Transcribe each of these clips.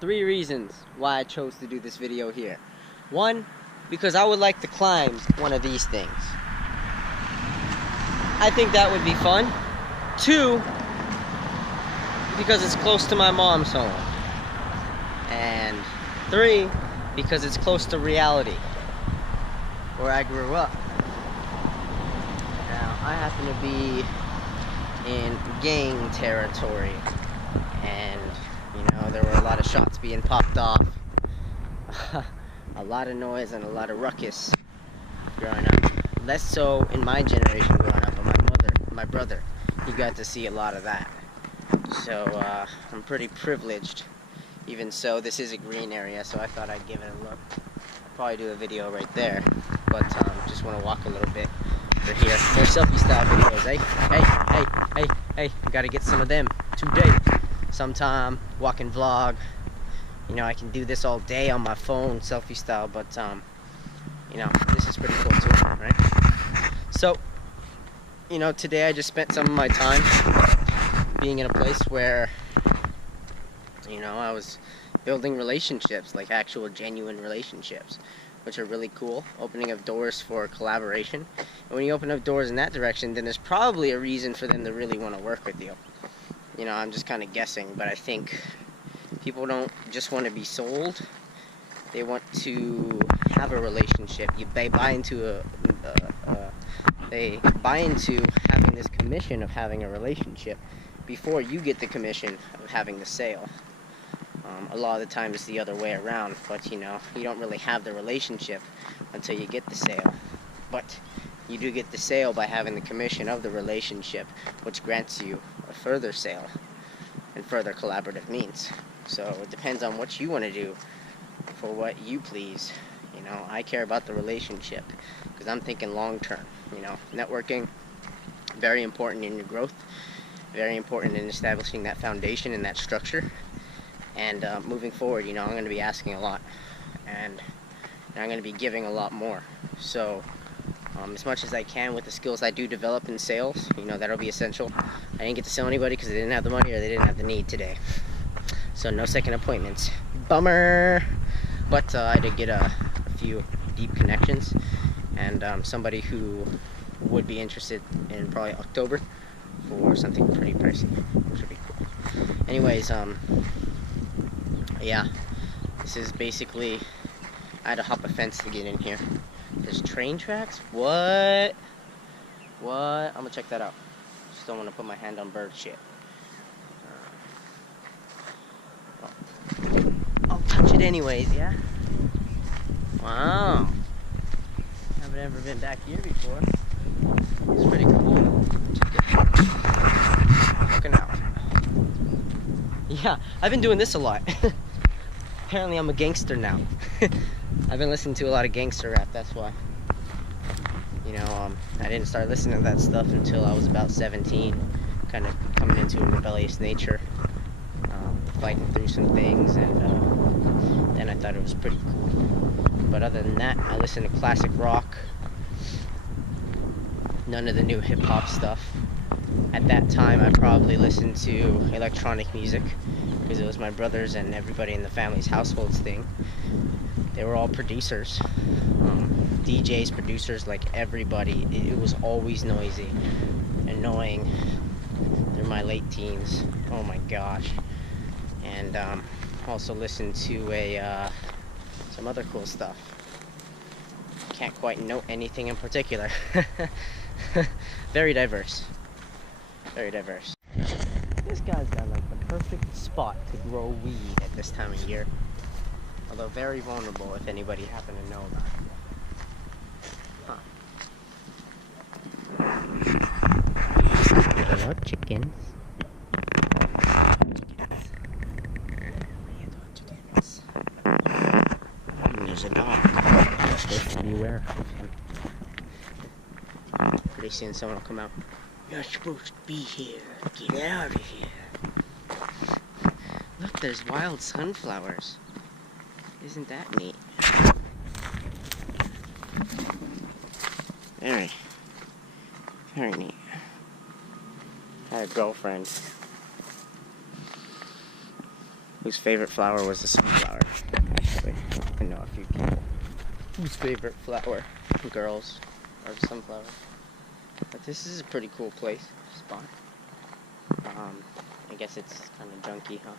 3 reasons why I chose to do this video here. 1, because I would like to climb one of these things. I think that would be fun. 2, because it's close to my mom's home. And 3, because it's close to reality, where I grew up. Now, I happen to be in gang territory, and you know, there were a lot of shots being popped off, a lot of noise and a lot of ruckus growing up. Less so in my generation growing up, but my brother, he got to see a lot of that. So I'm pretty privileged. Even so, this is a green area, so I thought I'd give it a look. I'll probably do a video right there, but just want to walk a little bit for here. More selfie style videos, eh? Hey, gotta get some of them today. Sometime, walk and vlog. You know, I can do this all day on my phone, selfie style, but you know, this is pretty cool too, right? So, you know, today I just spent some of my time being in a place where, you know, I was building relationships, like actual genuine relationships, which are really cool, opening up doors for collaboration. And when you open up doors in that direction, then there's probably a reason for them to really want to work with you. You know, I'm just kind of guessing, but I think people don't just want to be sold. They want to have a relationship. They buy into having this commission of having a relationship before you get the commission of having the sale. A lot of the time it's the other way around, but you know, you don't really have the relationship until you get the sale. But you do get the sale by having the commission of the relationship, which grants you a further sale and further collaborative means. So it depends on what you want to do for what you please. You know, I care about the relationship because I'm thinking long term. You know, networking, very important in your growth, very important in establishing that foundation and that structure. And moving forward, you know, I'm going to be asking a lot, and I'm going to be giving a lot more. So as much as I can with the skills I do develop in sales, you know, that'll be essential. I didn't get to sell anybody because they didn't have the money or they didn't have the need today. So no second appointments. Bummer! But I did get a few deep connections, and somebody who would be interested in probably October for something pretty pricey, which would be cool. Anyways, yeah, this is basically, I had to hop a fence to get in here. There's train tracks? What? I'm gonna check that out. Just don't want to put my hand on bird shit. I'll touch it anyways, yeah? Wow. Haven't ever been back here before. It's pretty cool. Check it out. Looking out. Yeah, I've been doing this a lot. Apparently I'm a gangster now. I've been listening to a lot of gangster rap, that's why. You know, I didn't start listening to that stuff until I was about 17. Kind of coming into a rebellious nature. Fighting through some things, and then I thought it was pretty cool. But other than that, I listen to classic rock. None of the new hip-hop stuff. At that time, I probably listened to electronic music, because it was my brother's and everybody in the family's households thing. They were all producers, DJs, producers, like everybody. It was always noisy, annoying through my late teens. Oh my gosh. And also listened to some other cool stuff. Can't quite note anything in particular. Very diverse. Very diverse. This guy's got like the perfect spot to grow weed at this time of year. Although very vulnerable if anybody happened to know about it. Huh. Hello, chickens. There's a dog. You're supposed to beware of him. Pretty soon someone will come out. You're supposed to be here. Get out of here. Look, there's wild sunflowers. Isn't that neat? Very neat. I had a girlfriend whose favorite flower was the sunflower. Actually, I know a few people whose favorite flower, girls, are the sunflower. But this is a pretty cool spot. I guess it's kind of junky, huh?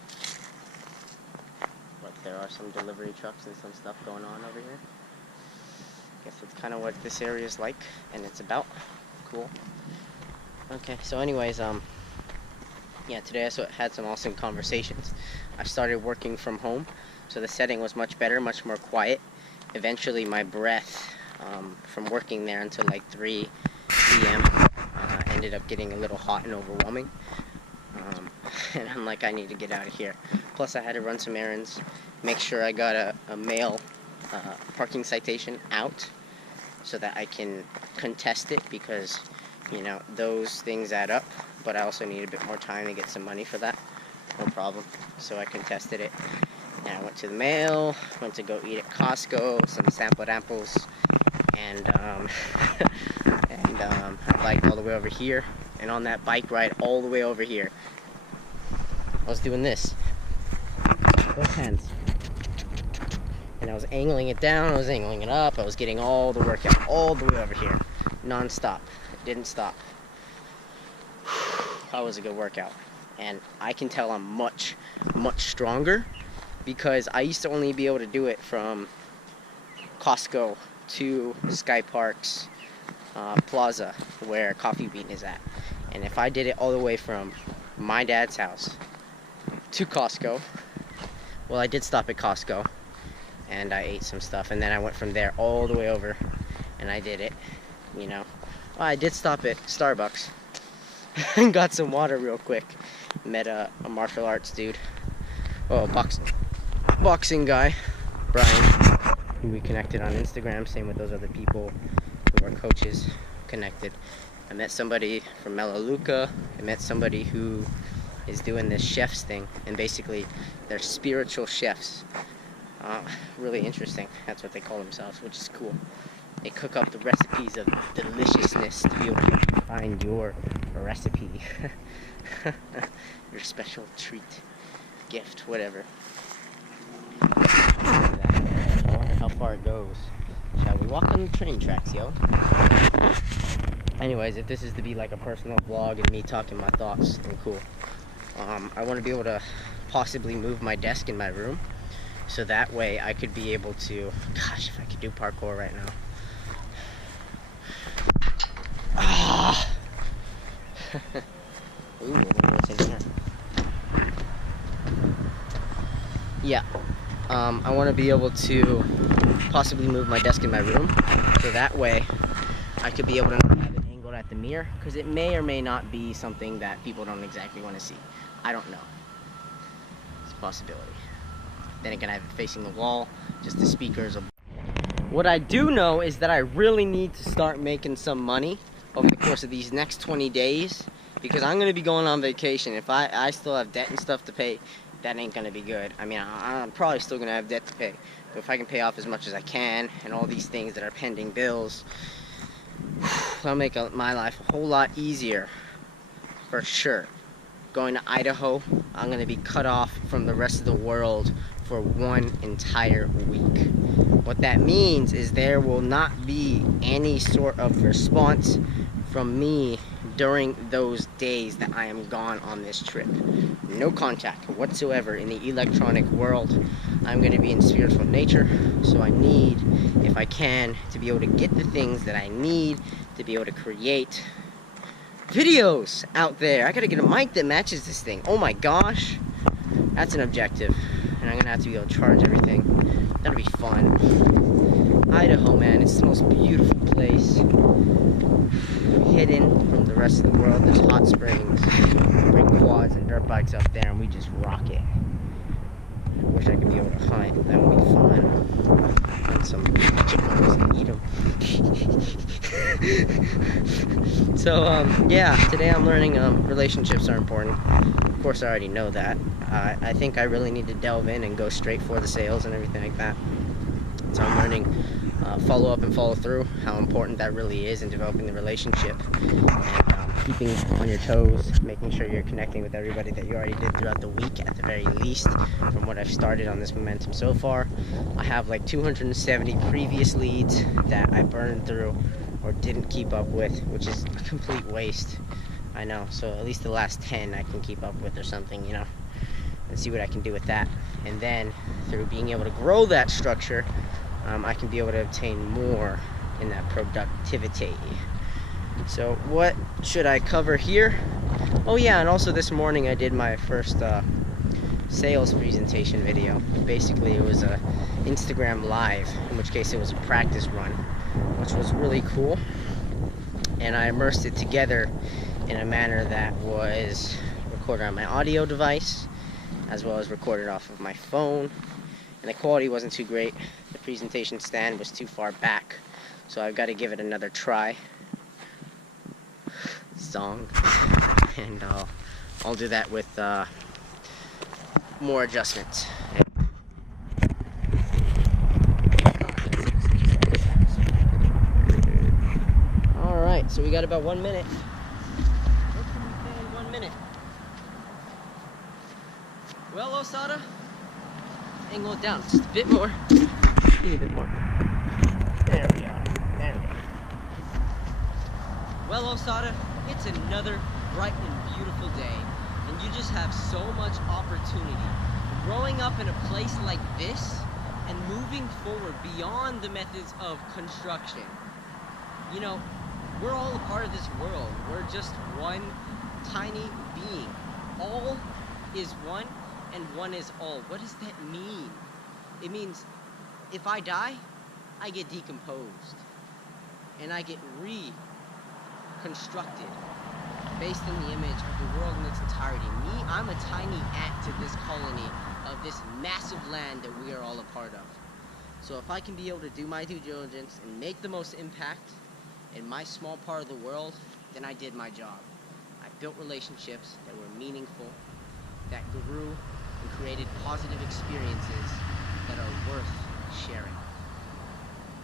But there are some delivery trucks and some stuff going on over here. I guess it's kind of what this area is like, and it's about. Cool. Okay, so anyways, yeah, today I had some awesome conversations. I started working from home, so the setting was much better, much more quiet. Eventually my breath from working there until like 3 p.m. Ended up getting a little hot and overwhelming. And I'm like, I need to get out of here. Plus I had to run some errands, make sure I got a mail parking citation out so that I can contest it, because you know, those things add up, but I also need a bit more time to get some money for that. No problem. So I contested it. And I went to the mail, went to go eat at Costco, some sampled apples, and I biked all the way over here. And on that bike ride all the way over here, I was doing this. Both hands. And I was angling it down, I was angling it up, I was getting all the workout all the way over here. Non-stop. Didn't stop. That was a good workout. And I can tell I'm much, much stronger, because I used to only be able to do it from Costco to Sky Park's Plaza, where Coffee Bean is at. And if I did it all the way from my dad's house to Costco, well, I did stop at Costco and I ate some stuff, and then I went from there all the way over and I did it, you know. Well, I did stop at Starbucks and got some water real quick. Met a martial arts dude. Oh, boxing guy, Brian, who we connected on Instagram. Same with those other people who are coaches, connected. I met somebody from Melaleuca. I met somebody who is doing this chefs thing, and basically they're spiritual chefs. Really interesting. That's what they call themselves, which is cool. They cook up the recipes of deliciousness to be able to find your recipe, your special treat, gift, whatever. I wonder how far it goes. Shall we walk on the train tracks, yo? Anyways, if this is to be like a personal vlog and me talking my thoughts, then cool. I want to be able to possibly move my desk in my room, so that way I could be able to, gosh, if I could do parkour right now. Ah. Ooh, I wonder what's in here. Yeah, I want to be able to possibly move my desk in my room, so that way I could be able to not have it angled at the mirror, because it may or may not be something that people don't exactly want to see. I don't know. It's a possibility. Then again, I have it facing the wall, just the speakers. What I do know is that I really need to start making some money over the course of these next 20 days, because I'm going to be going on vacation. If I still have debt and stuff to pay, that ain't going to be good. I mean, I'm probably still going to have debt to pay, but if I can pay off as much as I can, and all these things that are pending bills, that'll make my life a whole lot easier, for sure. Going to Idaho, I'm going to be cut off from the rest of the world for 1 entire week. What that means is there will not be any sort of response from me during those days that I am gone on this trip. No contact whatsoever in the electronic world. I'm going to be in spiritual nature, so I need, if I can, to be able to get the things that I need to be able to create videos out there. I gotta get a mic that matches this thing. Oh my gosh, that's an objective, and I'm gonna have to be able to charge everything. That'll be fun. Idaho, man, it's the most beautiful place, hidden from the rest of the world. There's hot springs, bring quads and dirt bikes up there, and we just rock it. I wish I could be able to hunt. That would be fun. Hunt some chipmunks and eat them. So, yeah, today I'm learning relationships are important. Of course, I already know that. I think I really need to delve in and go straight for the sales and everything like that. So I'm learning follow up and follow through, how important that really is in developing the relationship, and keeping on your toes, making sure you're connecting with everybody that you already did throughout the week at the very least. From what I've started on this momentum so far, I have like 270 previous leads that I burned through or didn't keep up with, which is a complete waste. I know, so at least the last 10 I can keep up with or something, you know, and see what I can do with that. And then through being able to grow that structure, I can be able to obtain more in that productivity. So what should I cover here? Oh yeah, and also this morning I did my first sales presentation video. Basically it was a Instagram live, in which case it was a practice run, which was really cool. And I immersed it together in a manner that was recorded on my audio device, as well as recorded off of my phone. And the quality wasn't too great. The presentation stand was too far back, so I've got to give it another try. Song. And I'll do that with more adjustments. Alright, so we got about 1 minute. What can we say in 1 minute? Well, Osada, angle it down just a bit more. Need a bit more. There we go. There we go. Well, Osada, it's another bright and beautiful day, and you just have so much opportunity. Growing up in a place like this and moving forward beyond the methods of construction. You know, we're all a part of this world. We're just one tiny being. All is one, and one is all. What does that mean? It means if I die, I get decomposed, and I get reconstructed based on the image of the world in its entirety. Me, I'm a tiny ant to this colony of this massive land that we are all a part of. So if I can be able to do my due diligence and make the most impact in my small part of the world, then I did my job. I built relationships that were meaningful, that grew and created positive experiences that are worth sharing,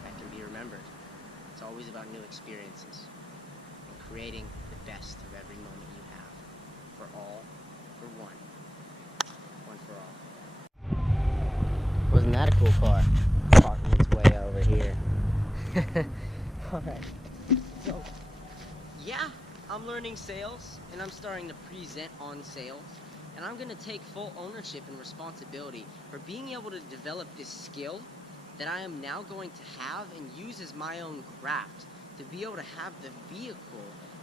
that can be remembered. It's always about new experiences and creating the best of every moment you have, for all, for one for all. Wasn't that a cool car? Parking its way over here. Alright, so yeah, I'm learning sales and I'm starting to present on sales. And I'm going to take full ownership and responsibility for being able to develop this skill that I am now going to have and use as my own craft to be able to have the vehicle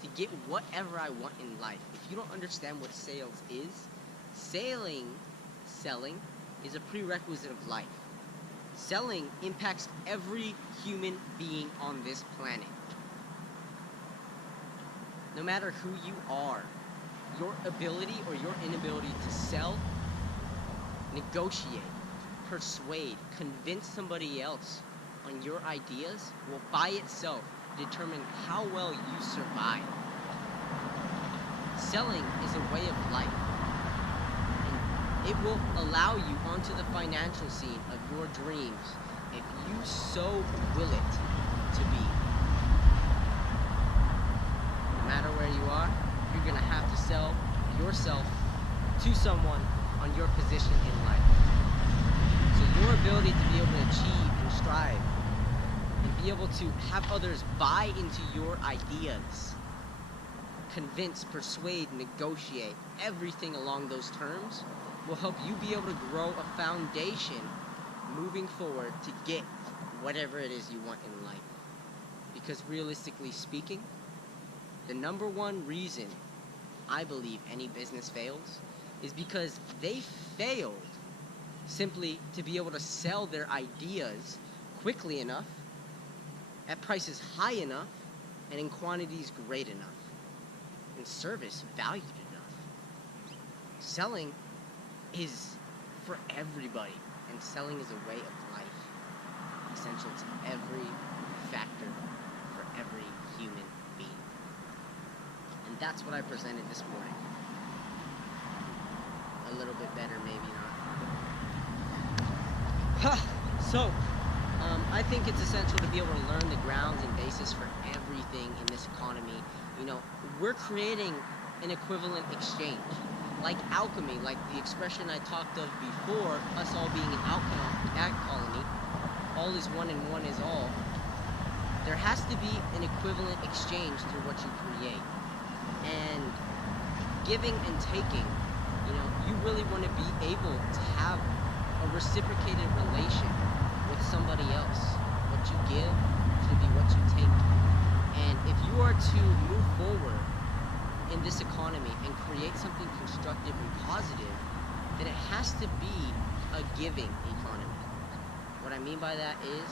to get whatever I want in life. If you don't understand what sales is, selling is a prerequisite of life. Selling impacts every human being on this planet. No matter who you are, your ability or your inability to sell, negotiate, persuade, convince somebody else on your ideas will by itself determine how well you survive. Selling is a way of life, and it will allow you onto the financial scene of your dreams if you so will it to be. No matter where you are, you're going to have to sell yourself to someone on your position in life. So your ability to be able to achieve and strive and be able to have others buy into your ideas, convince, persuade, negotiate, everything along those terms will help you be able to grow a foundation moving forward to get whatever it is you want in life. Because realistically speaking, the number one reason I believe any business fails is because they failed simply to be able to sell their ideas quickly enough, at prices high enough, and in quantities great enough, and service valued enough. Selling is for everybody, and selling is a way of life, essential to every factor for every human being. And that's what I presented this morning. A little bit better, maybe not. So, I think it's essential to be able to learn the grounds and basis for everything in this economy. You know, we're creating an equivalent exchange. Like alchemy, like the expression I talked of before, us all being an colony, all is one and one is all. There has to be an equivalent exchange through what you create. And giving and taking, you know, you really want to be able to have a reciprocated relation with somebody else. What you give should be what you take. And if you are to move forward in this economy and create something constructive and positive, then it has to be a giving economy. What I mean by that is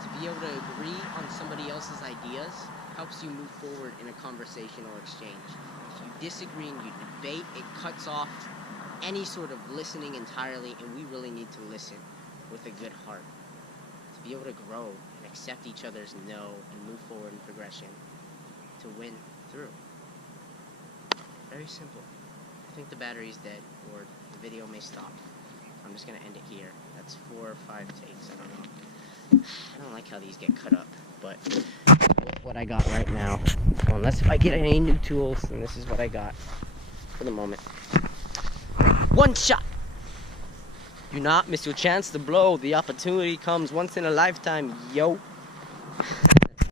to be able to agree on somebody else's ideas helps you move forward in a conversation or exchange. If you disagree and you debate, it cuts off any sort of listening entirely, and we really need to listen with a good heart to be able to grow and accept each other's no and move forward in progression to win through. Very simple. I think the battery's dead, or the video may stop. I'm just gonna end it here. That's 4 or 5 takes, I don't know. I don't like how these get cut up, but what I got right now. Well, unless if I get any new tools, then this is what I got for the moment. One shot! Do not miss your chance to blow. The opportunity comes once in a lifetime, yo.